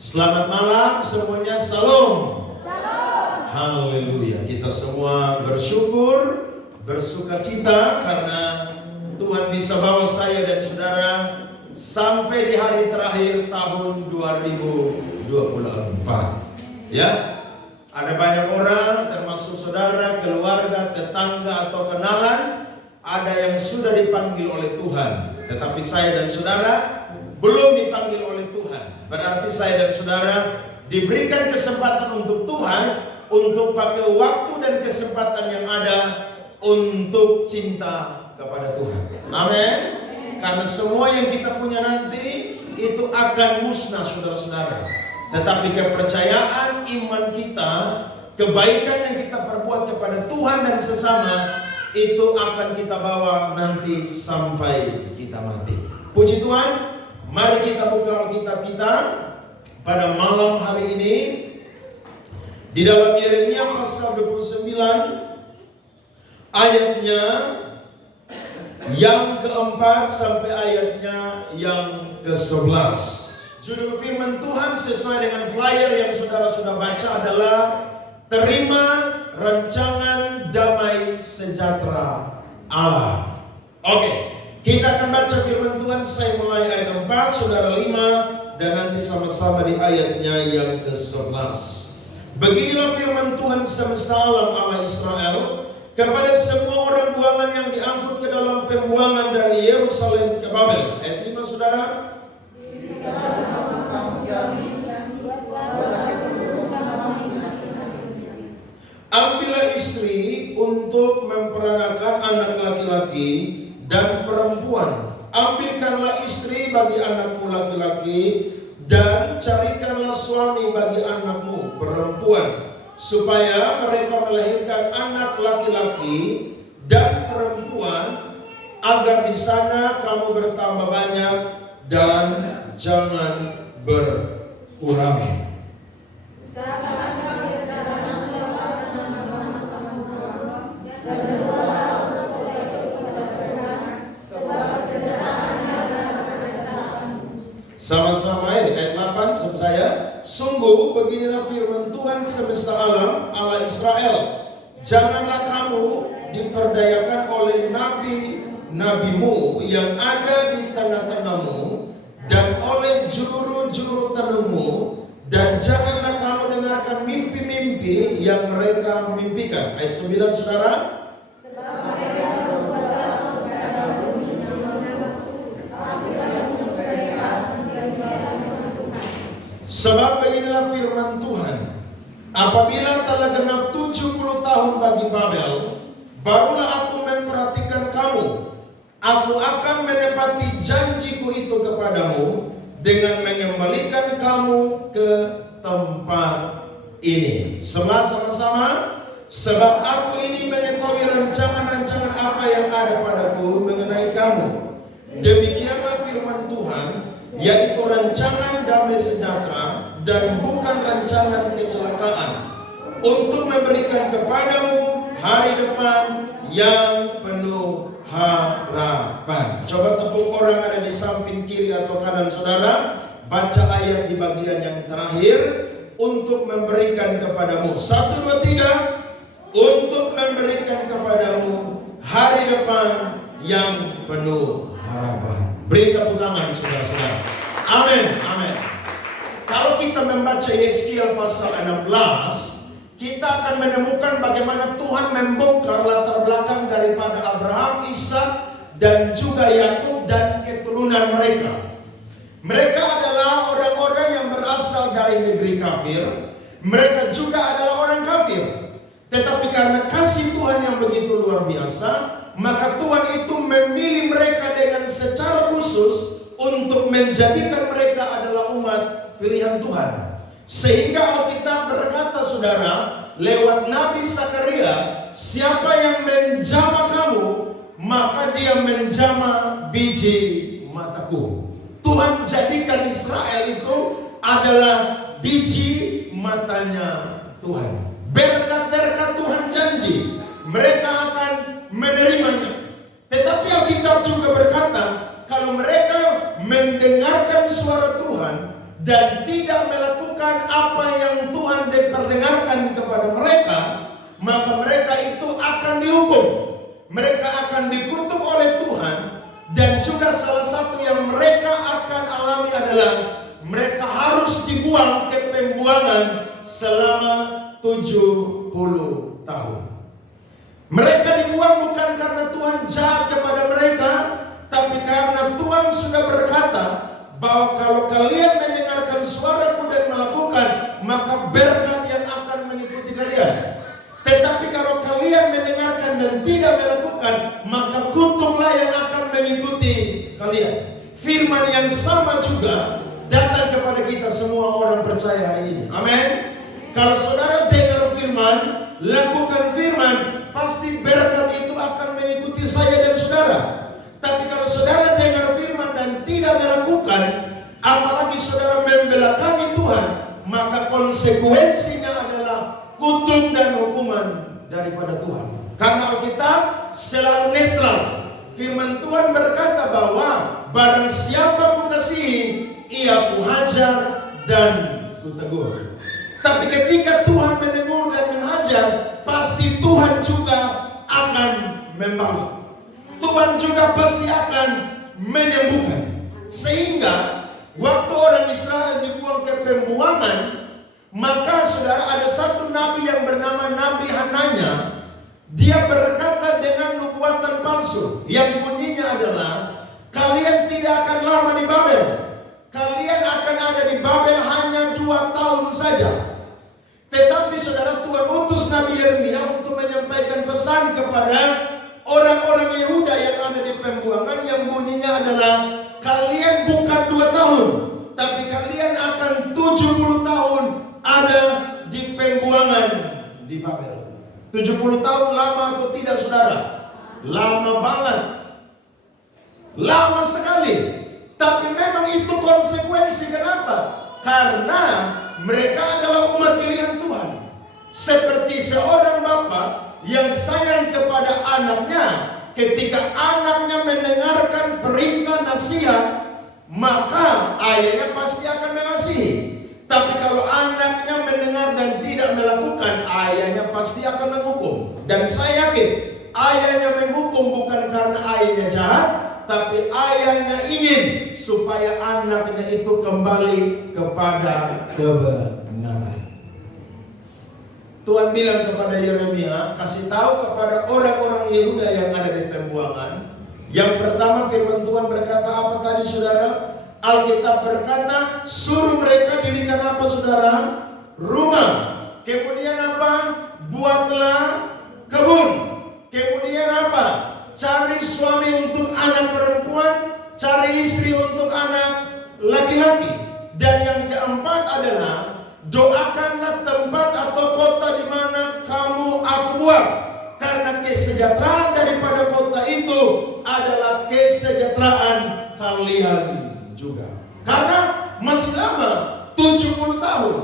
Selamat malam semuanya, salam. Salam. Haleluya. Kita semua bersyukur, bersukacita karena Tuhan bisa bawa saya dan saudara sampai di hari terakhir tahun 2024. Ya, ada banyak orang termasuk saudara, keluarga, tetangga atau kenalan, ada yang sudah dipanggil oleh Tuhan, tetapi saya dan saudara belum dipanggil oleh Tuhan. Berarti saya dan saudara diberikan kesempatan untuk Tuhan untuk pakai waktu dan kesempatan yang ada untuk cinta kepada Tuhan. Amin. Karena semua yang kita punya nanti itu akan musnah, saudara-saudara. Tetapi kepercayaan iman kita, kebaikan yang kita perbuat kepada Tuhan dan sesama, itu akan kita bawa nanti sampai kita mati. Puji Tuhan. Mari kita buka Alkitab kita pada malam hari ini di dalam Yeremia pasal 29 ayatnya yang keempat sampai ayatnya yang ke-11. Judul firman Tuhan sesuai dengan flyer yang saudara sudah baca adalah terima rancangan damai sejahtera Allah. Oke. Kita akan baca firman Tuhan. Saya mulai ayat 4, saudara 5, dan nanti sama-sama di ayatnya yang ke-11. Beginilah firman Tuhan semesta alam Allah Israel kepada semua orang buangan yang diangkut ke dalam pembuangan dari Yerusalem ke Babel. Ayat 5, saudara. Ambillah istri untuk memperanakan anak laki-laki dan perempuan. Ambilkanlah istri bagi anakmu laki-laki dan carikanlah suami bagi anakmu perempuan, supaya mereka melahirkan anak laki-laki dan perempuan, agar di sana kamu bertambah banyak dan jangan berkurang. Sama-sama ayat 8 sama saya. Sungguh beginilah firman Tuhan semesta alam Allah Israel. Janganlah kamu diperdayakan oleh nabi-nabimu yang ada di tengah-tengahmu dan oleh juru-juru tenungmu, dan janganlah kamu dengarkan mimpi-mimpi yang mereka mimpikan. Ayat 9, saudara. Sebab beginilah firman Tuhan, apabila telah genap 70 tahun bagi Babel, barulah aku memperhatikan kamu. Aku akan menepati janjiku itu kepadamu dengan mengembalikan kamu ke tempat ini. Sebelah sama-sama. Sebab aku ini mengetahui rancangan-rancangan apa yang ada padaku mengenai kamu. Demikianlah firman Tuhan, yaitu rancangan damai sejahtera dan bukan rancangan kecelakaan, untuk memberikan kepadamu hari depan yang penuh harapan. Coba tepuk orang ada di samping kiri atau kanan saudara, baca ayat di bagian yang terakhir, untuk memberikan kepadamu. 1, 2, 3. Untuk memberikan kepadamu hari depan yang penuh harapan. Beri tepuk tangan saudara-saudara. Amin, amin. Kalau kita membaca Yeskiel pasal 16, kita akan menemukan bagaimana Tuhan membongkar latar belakang daripada Abraham, Ishak, dan juga Yakub dan keturunan mereka. Mereka adalah orang-orang yang berasal dari negeri kafir. Mereka juga adalah orang kafir. Tetapi karena kasih Tuhan yang begitu luar biasa, maka Tuhan itu memilih mereka dengan secara khusus untuk menjadikan mereka adalah umat pilihan Tuhan. Sehingga Alkitab berkata saudara, lewat Nabi Zakaria, siapa yang menjamah kamu, maka dia menjamah biji mataku. Tuhan jadikan Israel itu adalah biji matanya Tuhan. Berkat-berkat Tuhan janji, mereka akan menerimanya. Tetapi Alkitab juga berkata, kalau mereka mendengarkan suara Tuhan dan tidak meletakkan melakukan apa yang Tuhan perdengarkan kepada mereka, maka mereka itu akan dihukum. Mereka akan dikutuk oleh Tuhan. Dan juga salah satu yang mereka akan alami adalah mereka harus dibuang ke pembuangan selama 70 tahun. Mereka dibuang bukan karena Tuhan jahat kepada mereka, tapi karena Tuhan sudah berkata bahwa kalau kalian mendengarkan suaraku dan melakukan, maka berkat yang akan mengikuti kalian. Tetapi kalau kalian mendengarkan dan tidak melakukan, maka kutuklah yang akan mengikuti kalian. Firman yang sama juga datang kepada kita semua orang percaya hari ini. Amin. Kalau saudara dengar firman, lakukan firman, pasti berkat itu akan mengikuti saya dan saudara. Tapi kalau saudara dengar firman dan tidak melakukan, apalagi saudara membelakangi Tuhan, maka konsekuensinya adalah kutuk dan hukuman daripada Tuhan. Karena Alkitab selalu netral. Firman Tuhan berkata bahwa barang siapa kukasihi, ia kuhajar dan kutegur. Tapi ketika Tuhan menegur dan menghajar, pasti Tuhan juga akan membalas. Tuhan juga pasti akan menyembuhkan. Sehingga waktu orang Israel dibuang ke pembuangan, maka saudara ada satu nabi yang bernama Nabi Hananya. Dia berkata dengan nubuatan palsu yang bunyinya adalah, kalian tidak akan lama di Babel. Kalian akan ada di Babel hanya 2 tahun saja. Tetapi saudara, Tuhan utus Nabi Yeremia untuk menyampaikan pesan kepada orang-orang Yehuda yang ada di pembuangan yang bunyinya adalah, kalian bukan 2 tahun, tapi kalian akan 70 tahun ada di pembuangan di Babel. 70 tahun lama atau tidak saudara? Lama banget. Lama sekali. Tapi memang itu konsekuensi. Kenapa? Karena mereka adalah umat pilihan Tuhan. Seperti seorang bapak yang sayang kepada anaknya. Ketika anaknya mendengarkan perintah nasihat, maka ayahnya pasti akan mengasihi. Tapi kalau anaknya mendengar dan tidak melakukan, ayahnya pasti akan menghukum. Dan saya yakin ayahnya menghukum bukan karena ayahnya jahat, tapi ayahnya ingin supaya anaknya itu kembali kepada kebenaran. Tuhan bilang kepada Yeremia, kasih tahu kepada orang-orang Yehuda yang ada di pembuangan. Yang pertama, firman Tuhan berkata apa tadi saudara? Alkitab berkata, suruh mereka dirikan apa saudara? Rumah. Kemudian apa? Buatlah kebun. Kemudian apa? Cari suami untuk anak perempuan, cari istri untuk anak laki-laki. Dan yang keempat adalah, doakanlah tempat atau kota di mana kamu aku buat. Karena kesejahteraan daripada kota itu adalah kesejahteraan kalian juga. Karena masih lama, 70 tahun.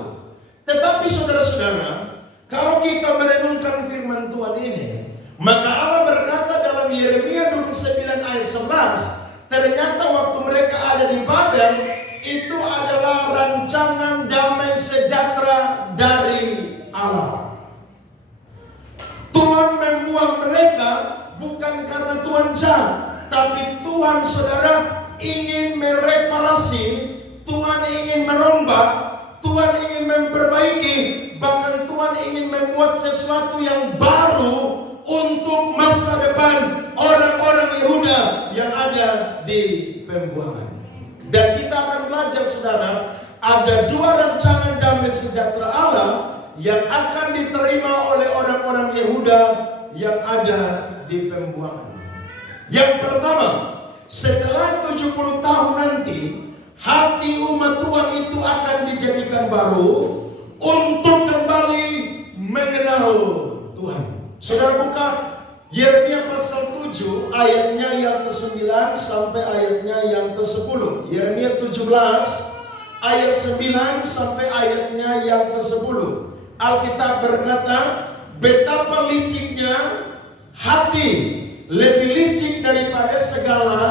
Tetapi saudara-saudara, kalau kita merenungkan firman Tuhan ini, maka Allah berkata dalam Yeremia 29 ayat 11, ternyata waktu mereka ada di Babel, itu adalah rancangan damai sejahtera dari Allah. Tuhan membuang mereka bukan karena Tuhan jahat, tapi Tuhan saudara ingin mereparasi, Tuhan ingin merombak, Tuhan ingin memperbaiki, bahkan Tuhan ingin membuat sesuatu yang baru untuk masa depan orang-orang Yehuda yang ada di pembuangan. Dan kita akan belajar saudara, ada 2 rancangan damai sejahtera Allah yang akan diterima oleh orang-orang Yehuda yang ada di pembuangan. Yang pertama, setelah 70 tahun nanti, hati umat Tuhan itu akan dijadikan baru untuk kembali mengenal Tuhan. Saudara buka Yeremia pasal 7 ayatnya yang ke-9 sampai ayatnya yang ke-10. Yeremia 17 ayat 9 sampai ayatnya yang ke-10. Alkitab berkata, betapa liciknya hati, lebih licik daripada segala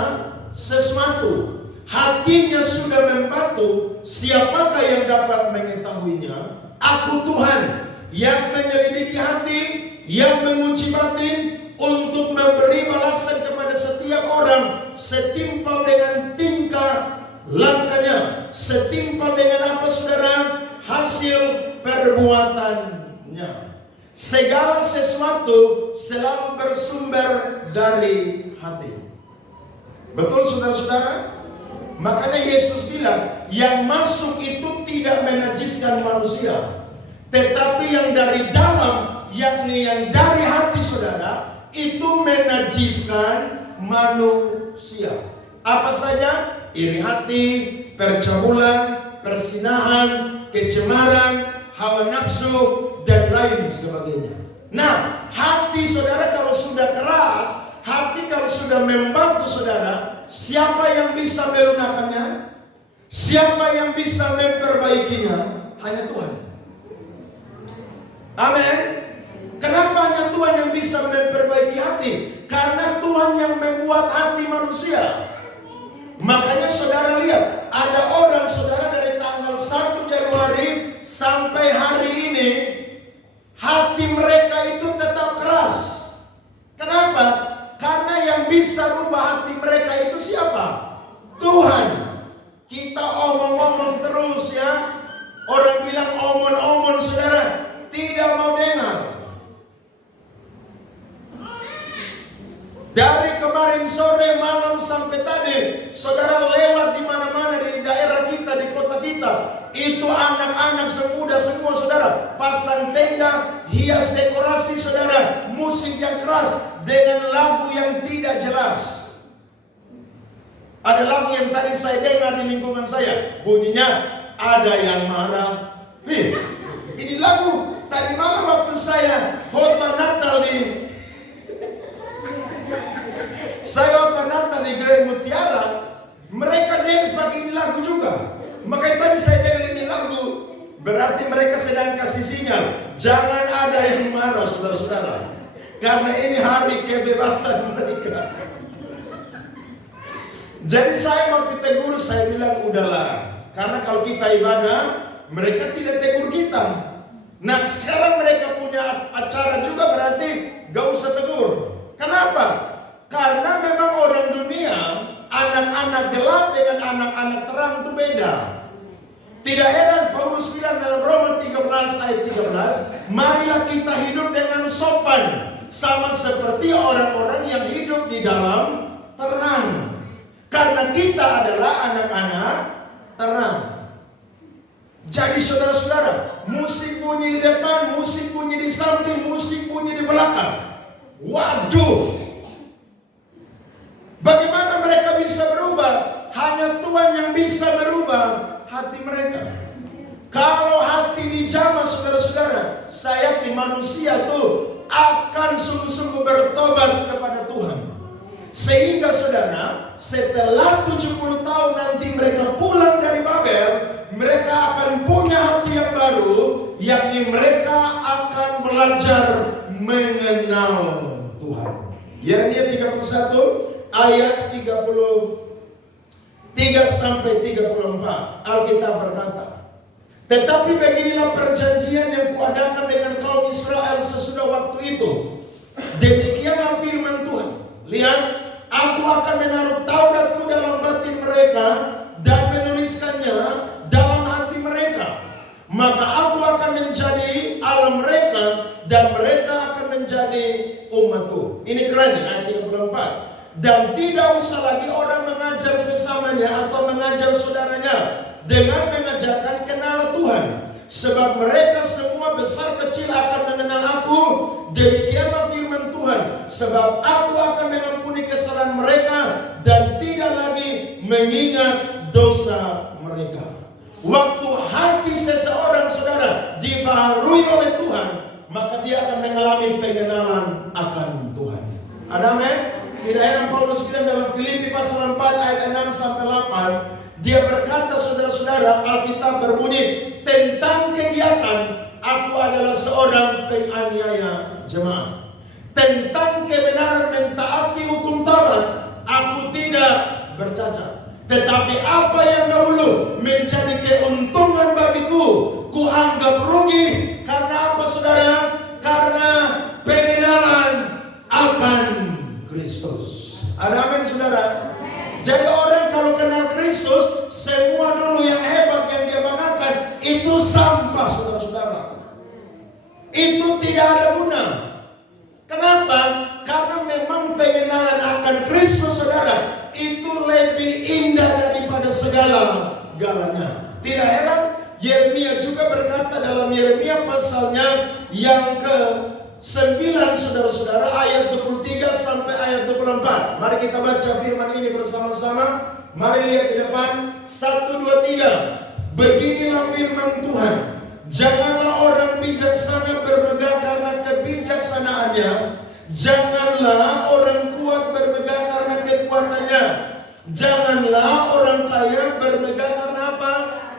sesuatu. Hatinya sudah membatu, siapakah yang dapat mengetahui? Aku Tuhan yang menyelidiki hati, yang menguji batin, untuk memberi balasan kepada setiap orang setimpal dengan tingkah langkahnya, setimpal dengan apa saudara? Hasil perbuatannya. Segala sesuatu selalu bersumber dari hati. Betul saudara-saudara? Makanya Yesus bilang, yang masuk itu tidak menajiskan manusia, tetapi yang dari dalam, yakni yang dari hati saudara, itu menajiskan manusia. Apa saja? Iri hati, percabulan, persinahan, kecemaran, hawa nafsu, dan lain sebagainya. Nah, hati saudara kalau sudah keras, hati kalau sudah membantu saudara, siapa yang bisa melunakkannya? Siapa yang bisa memperbaikinya? Hanya Tuhan. Amin. Kenapa hanya Tuhan yang bisa memperbaiki hati? Karena Tuhan yang membuat hati manusia. Makanya saudara lihat, ada orang saudara dari tanggal 1 Januari sampai hari ini, hati mereka itu tetap keras. Kenapa? Karena yang bisa rubah hati mereka itu siapa? Tuhan. Kita omong-omong terus ya. Orang bilang omong-omong saudara, tidak mau dengar. Dari kemarin sore, malam sampai tadi, saudara lewat di mana-mana di daerah kita, di kota kita, itu anak-anak semuda semua saudara, pasang tenda, hias dekorasi saudara, musik yang keras dengan lagu yang tidak jelas. Ada lagu yang tadi saya dengar di lingkungan saya, bunyinya ada yang marah. Ini lagu tadi malam waktu saya khotbah Natal di Natal di Grand Mutiara, mereka dance pakai ini lagu juga. Makanya tadi saya dengar ini lagu, berarti mereka sedang kasih sinyal, jangan ada yang marah saudara-saudara, karena ini hari kebebasan mereka. Jadi saya mau tegur, saya bilang udahlah, karena kalau kita ibadah, mereka tidak tegur kita. Nah sekarang mereka punya acara juga, berarti gak usah tegur. Kenapa? Karena memang orang dunia, anak-anak gelap dengan anak-anak terang itu beda. Tidak heran Paulus bilang dalam Roma 13 ayat 13, marilah kita hidup dengan sopan, sama seperti orang-orang yang hidup di dalam terang. Karena kita adalah anak-anak terang. Jadi saudara-saudara, musik bunyi di depan, musik bunyi di samping, musik bunyi di belakang. Waduh! Bagaimana mereka bisa berubah? Hanya Tuhan yang bisa berubah hati mereka. Kalau hati dijamah saudara-saudara, saya yakin manusia tuh akan sungguh-sungguh bertobat kepada Tuhan. Sehingga saudara, setelah 70 tahun nanti mereka pulang dari Babel, mereka akan punya hati yang baru, yakni mereka akan belajar mengenal Tuhan. Yeremia 31 ayat 33 sampai 34, Alkitab berkata, tetapi beginilah perjanjian yang kuadakan dengan kaum Israel sesudah waktu itu. Demikianlah firman Tuhan. Lihat, aku akan menaruh Tauratku dalam batin mereka dan menuliskannya dalam hati mereka. Maka aku akan menjadi Allah mereka dan mereka akan menjadi umatku. Ini keren nih, ayat 34. Dan tidak usah lagi orang mengajar sesamanya atau mengajar saudaranya dengan mengajarkan kenal Tuhan. Sebab mereka semua besar kecil akan mengenal aku. Demikianlah firman Tuhan. Sebab aku akan mengampuni kesalahan mereka dan tidak lagi mengingat dosa mereka. Waktu hati seseorang saudara dibaharui oleh Tuhan, maka dia akan mengalami pengenalan akan Tuhan. Ada amin? Tidak heran Paulus bilang dalam Filipi pasal 4 ayat 6 sampai 8, dia berkata saudara-saudara, Alkitab berbunyi tentang kegiatan, aku adalah seorang penganiaya jemaat. Tentang kebenaran mentaati hukum Taurat, aku tidak bercacat. Tetapi apa yang dahulu menjadi keuntungan bagiku, kuanggap rugi itu sampah, saudara-saudara. Itu tidak ada guna. Kenapa? Karena memang pengenalan akan Kristus, saudara, itu lebih indah daripada segala-galanya. Tidak heran Yeremia juga berkata dalam Yeremia pasalnya yang ke-9, saudara-saudara, ayat 23 sampai ayat 24. Mari kita baca firman ini bersama-sama. Mari lihat di depan. 1, 2, 3. Beginilah firman Tuhan. Janganlah orang bijaksana bermegah karena kebijaksanaannya. Janganlah orang kuat bermegah karena kekuatannya. Janganlah orang kaya bermegah karena apa?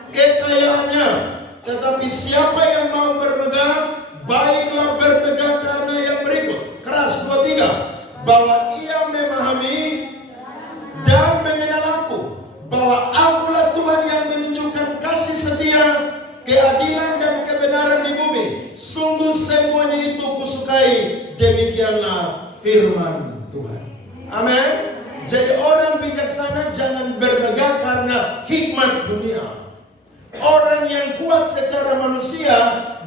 Kekayaannya. Tetapi siapa yang mau bermegah, baiklah bermegah karena yang berikut. Keras, 2, 3. Bahwa ia memahami dan mengenal aku, bahwa akulah Tuhan yang menunjukkan kasih setia, keadilan dan kebenaran di bumi. Sungguh semuanya itu kusukai. Demikianlah firman Tuhan. Amin. Jadi orang bijaksana jangan bermegah karena hikmat dunia. Orang yang kuat secara manusia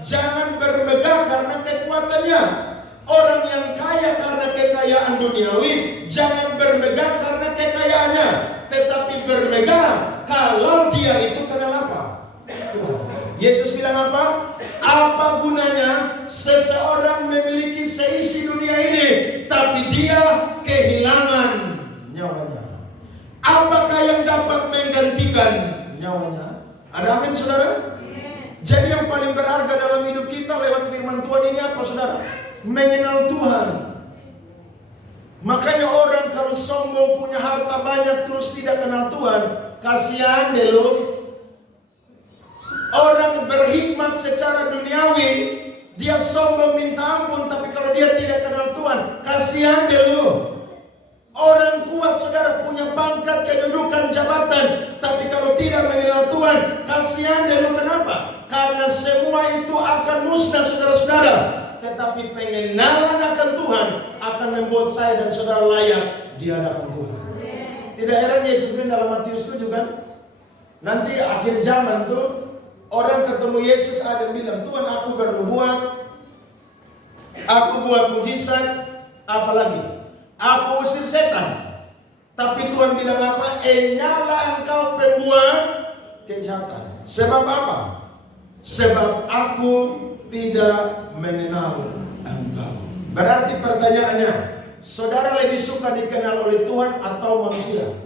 jangan bermegah karena kekuatannya. Orang yang kaya karena kekayaan duniawi jangan bermegah karena kekayaannya, tetapi bermegah kalau dia itu kenal apa? Tuhan. Yesus bilang apa? Apa gunanya seseorang memiliki seisi dunia ini tapi dia kehilangan nyawanya? Apakah yang dapat menggantikan nyawanya? Ada amin, saudara? Jadi yang paling berharga dalam hidup kita lewat firman Tuhan ini apa, saudara? Mengenal Tuhan. Makanya orang kalau sombong punya harta banyak terus tidak kenal Tuhan, kasihan deh lu. Orang berhikmat secara duniawi, dia sombong minta ampun, tapi kalau dia tidak kenal Tuhan, kasihan deh lu. Orang kuat, saudara, punya pangkat, kedudukan, jabatan, tapi kalau tidak mengenal Tuhan, kasihan deh lu. Kenapa? Karena semua itu akan musnah, saudara-saudara. Tetapi pengenalan akan Tuhan akan membuat saya dan saudara layak di hadapan Tuhan. Tidak heran Yesus bilang dalam Matius 7 kan, nanti akhir zaman tuh orang ketemu Yesus ada yang bilang, Tuhan aku bernubuat, aku buat mujizat, apalagi aku usir setan. Tapi Tuhan bilang apa? Nyala engkau pembuat kejahatan. Sebab apa? Sebab aku tidak mengenal engkau. Berarti pertanyaannya, saudara lebih suka dikenal oleh Tuhan atau manusia?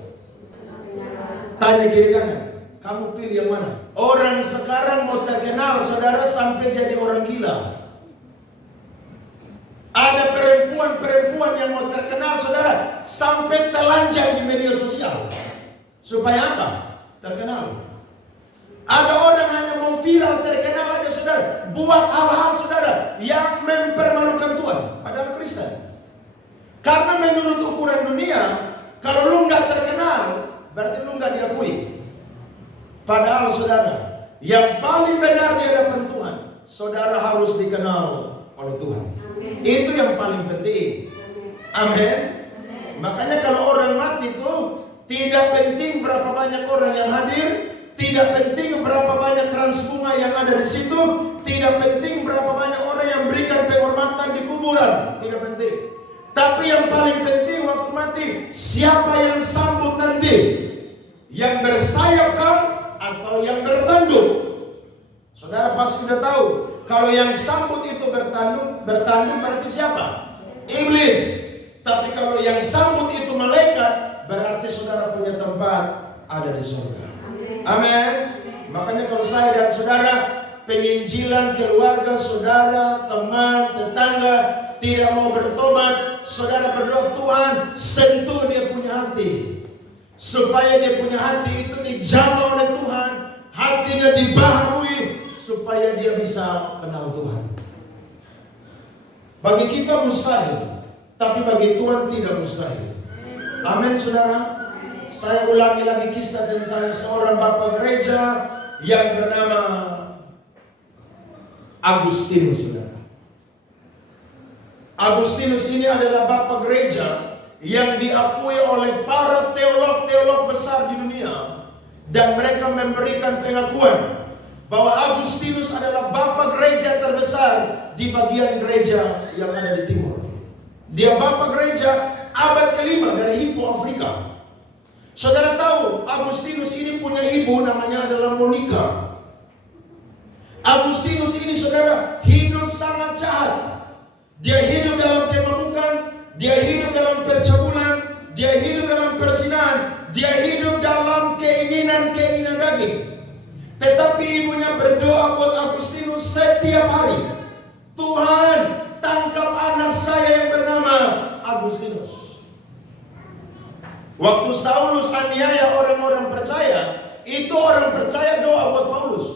Tanya kiri kanan, kamu pilih yang mana? Orang sekarang mau terkenal, saudara, sampai jadi orang gila. Ada perempuan-perempuan yang mau terkenal, saudara, sampai telanjang di media sosial. Supaya apa? Terkenal. Ada orang hanya mau viral, terkenal aja, saudara. Buat hal-hal, saudara, yang mempermalukan Tuhan. Padahal Kristen. Karena menurut ukuran dunia, kalau lu nggak terkenal, berarti lu nggak diakui. Padahal, saudara, yang paling benar di hadapan Tuhan, saudara harus dikenal oleh Tuhan. Itu yang paling penting. Amin. Makanya kalau orang mati itu tidak penting berapa banyak orang yang hadir, tidak penting berapa banyak krans bunga yang ada di situ, tidak penting berapa banyak orang yang berikan penghormatan di kuburan, tidak penting. Tapi yang paling penting waktu mati, siapa yang sambut nanti? Yang bersayap kah atau yang bertanduk? Saudara pasti sudah tahu. Kalau yang sambut itu bertanduk berarti siapa? Iblis. Tapi kalau yang sambut itu malaikat, berarti saudara punya tempat ada di surga. Amin. Makanya kalau saya dan saudara penginjilan keluarga, saudara, teman, tetangga tidak mau bertobat, saudara berdoa, Tuhan sentuh dia punya hati, supaya dia punya hati itu dijamah oleh Tuhan, hatinya dibaharui, supaya dia bisa kenal Tuhan. Bagi kita mustahil, tapi bagi Tuhan tidak mustahil. Amin, saudara. Saya ulangi lagi kisah tentang seorang bapak gereja yang bernama Agustinus, saudara. Agustinus ini adalah bapak gereja yang diakui oleh para teolog-teolog besar di dunia, dan mereka memberikan pengakuan bahwa Agustinus adalah bapa gereja terbesar di bagian gereja yang ada di timur. Dia bapa gereja abad kelima dari Hippo Afrika. Saudara tahu, Agustinus ini punya ibu namanya adalah Monica. Agustinus ini saudara hidup sangat jahat. Dia hidup dalam kemabukan, dia hidup dalam percabulan, dia hidup dalam perzinahan, dia hidup dalam keinginan-keinginan daging. Tetapi ibunya berdoa buat Agustinus setiap hari. Tuhan, tangkap anak saya yang bernama Agustinus. Waktu Saulus aniaya orang-orang percaya, itu orang percaya doa buat Paulus.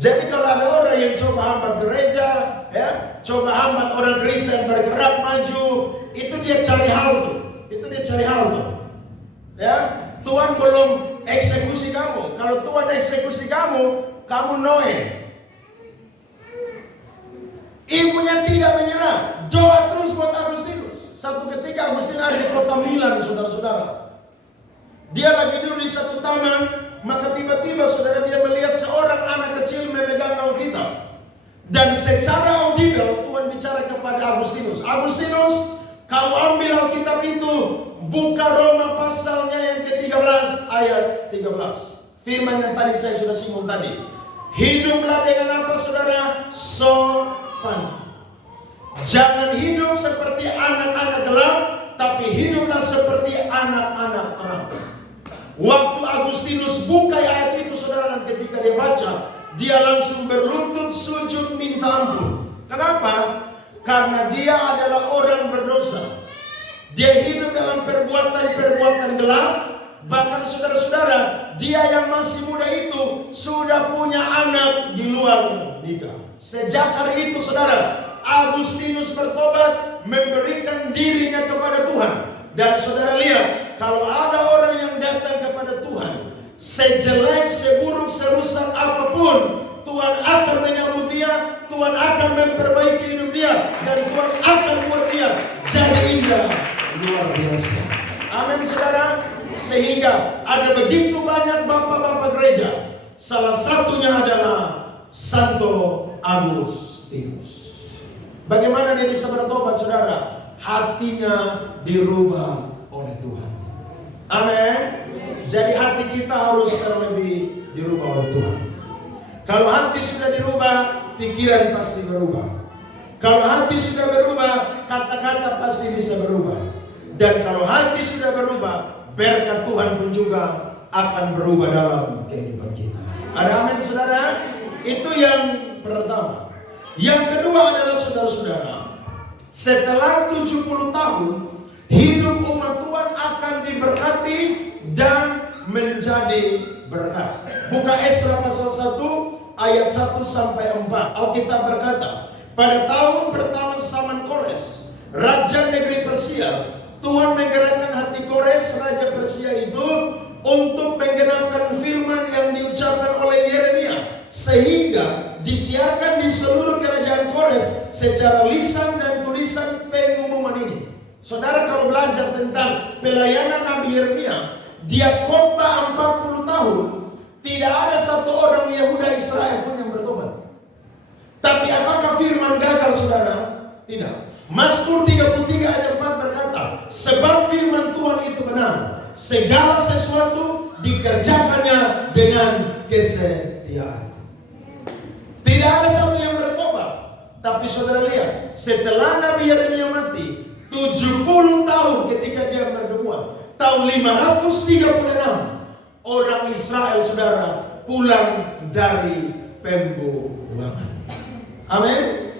Jadi kalau ada orang yang coba hambat gereja, ya, coba hambat orang Kristen bergerak maju, itu dia cari hal tuh. Ya, Tuhan belum eksekusi kamu. Kalau Tuhan eksekusi kamu, kamu noe. Ibunya tidak menyerah, doa terus buat Agustinus. Satu ketika Agustinus ada di kota Milan, saudara-saudara. Dia lagi duduk di satu taman, maka tiba-tiba saudara dia melihat seorang anak kecil memegang Alkitab. Dan secara audible Tuhan bicara kepada Agustinus, Agustinus, kamu ambil Alkitab itu, buka Roma pasalnya yang ke-13 ayat 13. Firman yang tadi saya sudah singgung tadi. Hiduplah dengan apa saudara? Sopan. Jangan hidup seperti anak-anak gelap, tapi hiduplah seperti anak-anak terang. Waktu Agustinus buka ayat itu saudara, dan ketika dia baca, dia langsung berlutut sujud minta ampun. Kenapa? Karena dia adalah orang berdosa. Dia hidup dalam perbuatan-perbuatan gelap. Bahkan saudara-saudara, dia yang masih muda itu sudah punya anak di luar nikah. Sejak hari itu saudara, Agustinus bertobat, memberikan dirinya kepada Tuhan. Dan saudara lihat, kalau ada orang yang datang kepada Tuhan, sejelek, seburuk, serusak apapun, Tuhan akan menyambut dia, Tuhan akan memperbaiki hidup dia, dan Tuhan akan buat dia jadi indah luar biasa. Amin saudara. Sehingga ada begitu banyak bapak-bapak gereja. Salah satunya adalah Santo Agustinus. Bagaimana dia bisa bertobat saudara? Hatinya dirubah oleh Tuhan. Amin. Jadi hati kita harus terlebih dirubah oleh Tuhan. Kalau hati sudah dirubah, pikiran pasti berubah. Kalau hati sudah berubah, kata-kata pasti bisa berubah. Dan kalau hati sudah berubah, berkat Tuhan pun juga akan berubah dalam kehidupan kita. Ada amin saudara? Itu yang pertama. Yang kedua adalah saudara-saudara, setelah 70 tahun, hidup umat Tuhan akan diberkati dan menjadi berkat. Buka Esra pasal 1 ayat 1 sampai 4. Alkitab berkata, pada tahun pertama zaman Kores, raja negeri Persia, Tuhan menggerakkan hati Kores, raja Persia itu, untuk menggenapkan firman yang diucapkan oleh Yeremia, sehingga disiarkan di seluruh kerajaan Kores secara lisan dan tulisan pengumuman ini. Saudara kalau belajar tentang pelayanan Nabi Yeremia, dia khotbah 40 tahun, tidak ada satu orang Yehuda Israel pun yang bertobat. Tapi apakah firman gagal saudara? Tidak. Mazmur 33 ayat 4 berkata, sebab firman Tuhan itu benar, segala sesuatu dikerjakannya dengan kesetiaan. Tidak ada satu yang bertobat. Tapi saudara lihat, setelah Nabi Yeremia mati 70 tahun ketika dia bernubuat, tahun 536 orang Israel saudara pulang dari pembuangan. Amin.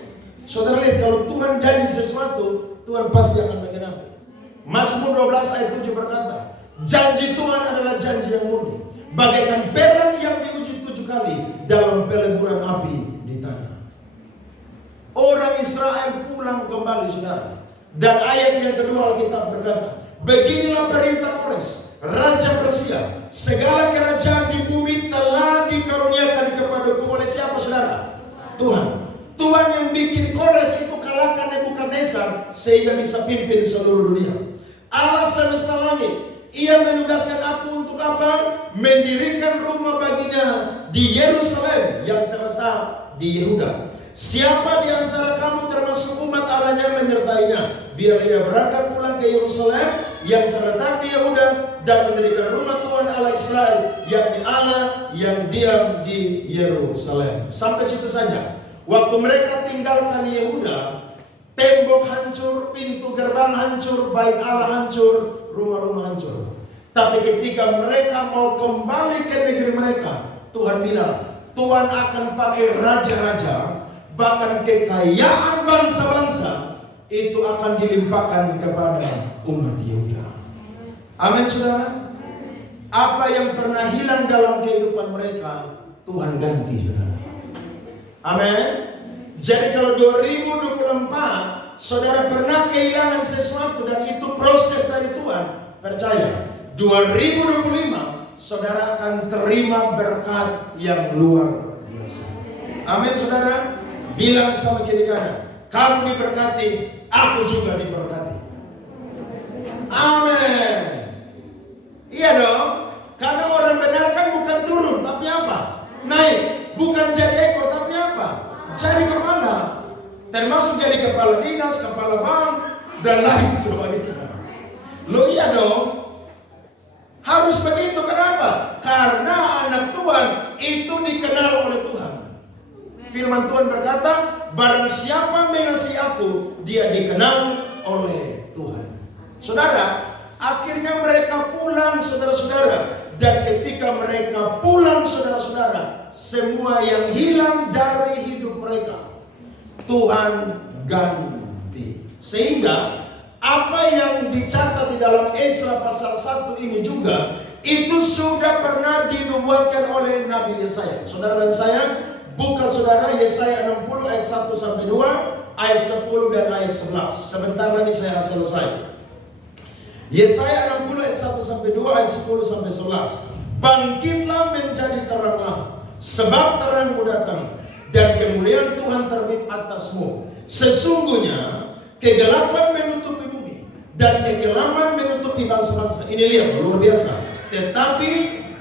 Saudara lihat, kalau Tuhan janji sesuatu, Tuhan pasti akan menggenapi. Mazmur 12 ayat 7 berkata, janji Tuhan adalah janji yang murni, bagaikan perak yang diuji 7 kali dalam peleburan api di tanah. Orang Israel pulang kembali saudara. Dan ayat yang kedua Alkitab berkata, beginilah perintah Kores, raja Persia, segala kerajaan di bumi telah dikaruniakan kepadaku oleh siapa saudara? Tuhan. Tuhan yang bikin Kores itu kalahkan Nebukadnezar sehingga bisa pimpin seluruh dunia. Allah semesta langit Ia menugaskan aku untuk apa? Mendirikan rumah baginya di Yerusalem yang terletak di Yehuda. Siapa di antara kamu termasuk umat Allahnya menyertainya, biar ia berangkat pulang ke Yerusalem yang terletak di Yehuda dan mendirikan rumah Tuhan Allah Israel, yakni Allah yang diam di Yerusalem. Sampai situ saja. Waktu mereka tinggalkan Yehuda, tembok hancur, pintu gerbang hancur, bait Allah hancur, rumah-rumah hancur. Tapi ketika mereka mau kembali ke negeri mereka, Tuhan bilang, Tuhan akan pakai raja-raja, bahkan kekayaan bangsa-bangsa itu akan dilimpahkan kepada umat Yehuda. Amin, saudara. Apa yang pernah hilang dalam kehidupan mereka, Tuhan ganti, saudara. Amin. Jadi kalau 2024 saudara pernah kehilangan sesuatu dan itu proses dari Tuhan, percaya 2025 saudara akan terima berkat yang luar biasa. Amin, saudara. Bilang sama kiri kanan, kamu diberkati, aku juga diberkati. Amin. Iya dong. Karena orang benar kan bukan turun, tapi apa? Naik. Bukan jadi ekor, tapi apa? Jadi kepala. Termasuk jadi kepala dinas, kepala bank, dan lain sebagainya. Lo iya dong. Harus begitu. Kenapa? Karena anak Tuhan itu dikenal oleh Tuhan. Firman Tuhan berkata, barang siapa mengasihi aku, dia dikenal oleh Tuhan. Saudara, akhirnya mereka pulang, saudara-saudara. Dan ketika mereka pulang, saudara-saudara, semua yang hilang dari hidup mereka, Tuhan ganti. Sehingga apa yang dicatat di dalam Ezra pasal 1 ini juga, itu sudah pernah dinubuatkan oleh Nabi Yesaya. Saudara dan saya, buka saudara Yesaya 60 ayat 1 sampai 2, ayat 10 dan ayat 11. Sebentar lagi saya selesai. Yesaya 60 ayat 1 sampai 2, ayat 10 sampai 11. Bangkitlah menjadi teranglah, sebab terangmu datang dan kemuliaan Tuhan terbit atasmu. Sesungguhnya kegelapan menutupi bumi dan kegelapan menutupi bangsa-bangsa. Ini lihat luar biasa. Tetapi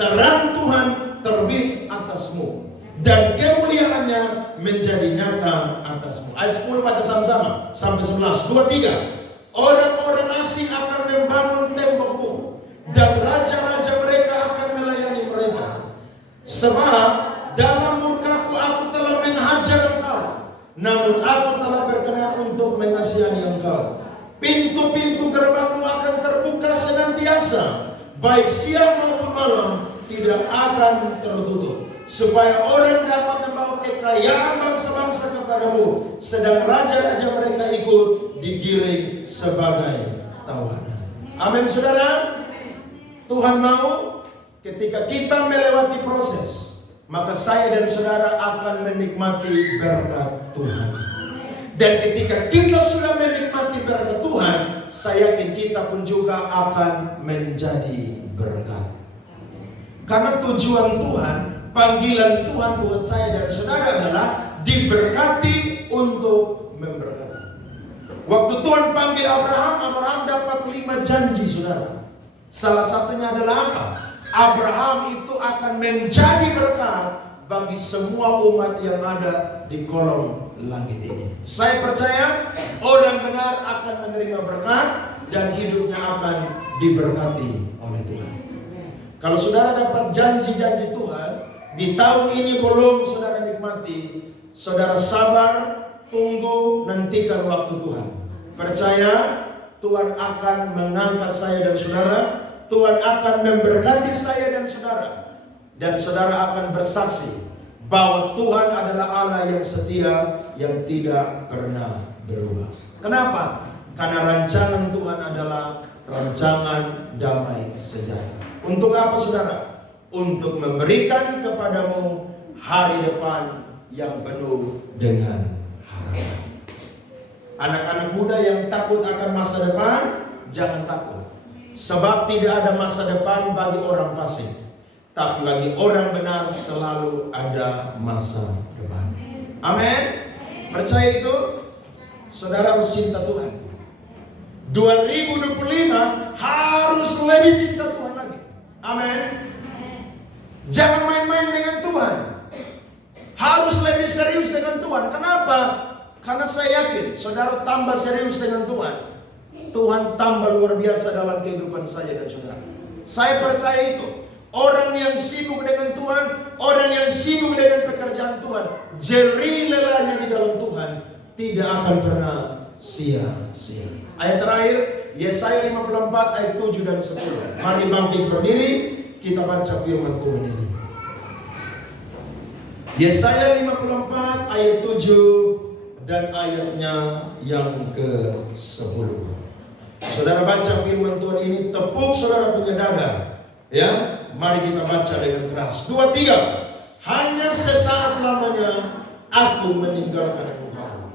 terang Tuhan terbit atasmu dan kemuliaannya menjadi nyata atasmu. Ayat 10 baca sama-sama sampai 11. 2, 3. Orang-orang asing akan membangun tembokmu dan raja-raja mereka akan melayani mereka. Sebab dalam murkaku aku telah menghajar engkau, namun aku telah berkenan untuk mengasihani engkau. Pintu-pintu gerbangmu akan terbuka senantiasa, baik siang maupun malam tidak akan tertutup, supaya orang dapat membawa kekayaan bangsa-bangsa kepadamu, sedang raja-raja mereka ikut digiring sebagai tawanan. Amin, saudara. Tuhan mau ketika kita melewati proses, maka saya dan saudara akan menikmati berkat Tuhan. Dan ketika kita sudah menikmati berkat Tuhan, saya yakin kita pun juga akan menjadi berkat. Karena tujuan Tuhan, panggilan Tuhan buat saya dan saudara adalah diberkati untuk memberkati. Waktu Tuhan panggil Abraham, Abraham dapat 5 janji, saudara. Salah satunya adalah apa? Abraham itu akan menjadi berkat bagi semua umat yang ada di kolong langit ini. Saya percaya orang benar akan menerima berkat dan hidupnya akan diberkati oleh Tuhan. Kalau saudara dapat janji-janji Tuhan, di tahun ini belum saudara nikmati, saudara sabar, tunggu, nantikan waktu Tuhan. Percaya Tuhan akan mengangkat saya dan saudara, Tuhan akan memberkati saya dan saudara, dan saudara akan bersaksi bahwa Tuhan adalah Allah yang setia, yang tidak pernah berubah. Kenapa? Karena rancangan Tuhan adalah rancangan damai sejahtera. Untuk apa, saudara? Untuk memberikan kepadamu hari depan yang penuh dengan harapan. Anak-anak muda yang takut akan masa depan, jangan takut. Sebab tidak ada masa depan bagi orang fasik, tapi bagi orang benar selalu ada masa depan. Amin. Percaya itu? Saudara harus cinta Tuhan. 2025 harus lebih cinta Tuhan lagi. Amin. Jangan main-main dengan Tuhan. Harus lebih serius dengan Tuhan. Kenapa? Karena saya yakin saudara tambah serius dengan Tuhan, Tuhan tambah luar biasa dalam kehidupan saya dan saudara. Saya percaya itu. Orang yang sibuk dengan Tuhan, orang yang sibuk dengan pekerjaan Tuhan, jerih lelahnya di dalam Tuhan, tidak akan pernah sia-sia. Ayat terakhir, Yesaya 54 ayat 7 dan 10. Mari bangkit berdiri, kita baca firman Tuhan ini. Yesaya 54 ayat 7 dan ayatnya yang ke-10. Saudara baca firman Tuhan ini, tepuk saudara punya dada. Ya, mari kita baca dengan keras. 2, 3. Hanya sesaat lamanya aku meninggalkan engkau,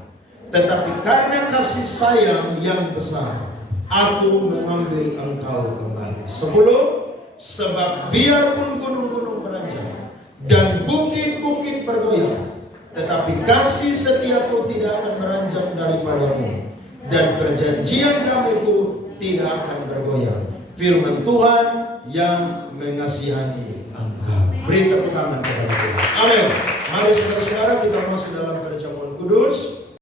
tetapi karena kasih sayang yang besar, aku mengambil engkau kembali. 10. Sebab biarpun gunung-gunung beranjak dan bukit-bukit bergoyang, tetapi kasih setiaku tidak akan beranjak daripadamu, dan perjanjian damaiku tidak akan bergoyang. Firman Tuhan yang mengasihani engkau. Beri tepuk tangan kepada Tuhan. Amin. Mari saudara-saudara kita masuk dalam perjamuan kudus.